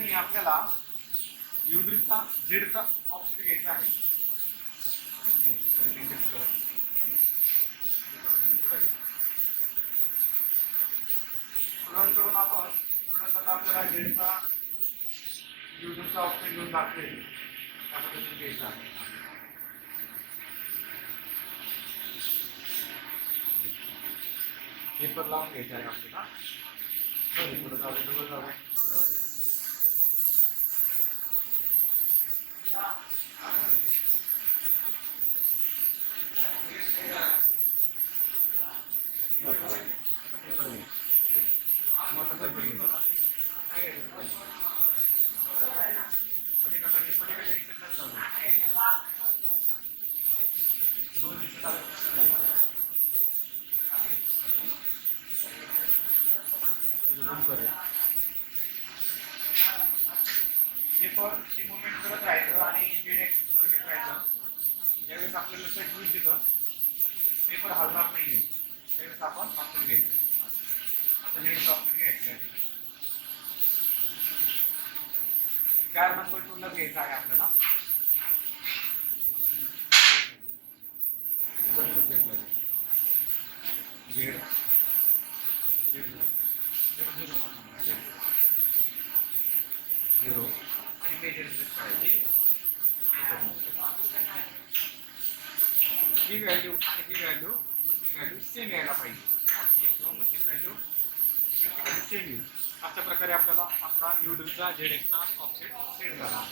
ठिकाणी आपल्याला युड्रीचा झेडचा ऑप्शन घ्यायचा आहे. करून आपण थोडासा आपल्याला झेडचा युड्रीचा ऑप्शन घेऊन दाखवेल त्या पद्धतीने घ्यायचा आहे. पेपर लावून घ्यायचा आहे आपल्याला. थोडं जाऊ दे. पेपरची मुवमेंट करत राहायचं आणि जेड ऍक्सिस पुढे घेत राहायचं. ज्यावेळेस आपल्याला लक्षात येईल तिथं पेपर हलणार नाहीये त्यावेळेस आपण ऑप्शन घ्यायचं. आता जेडचं ऑप्शन घ्यायचं. 4 नंबर टूलला घ्यायचा आहे आपल्याला. झिरो आणि मेजर सेट करायची. ही व्हॅल्यू आणि ही व्हॅल्यू मशीन व्हॅल्यू सेम यायला पाहिजे. मशीन व्हॅल्यू सेम येईल. अशा प्रकारे आपल्याला आपला युड्रीचा झेडचा ऑफसेट सेट झाला.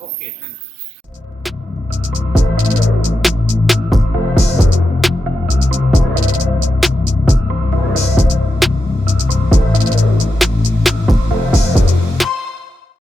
Okay, thank you.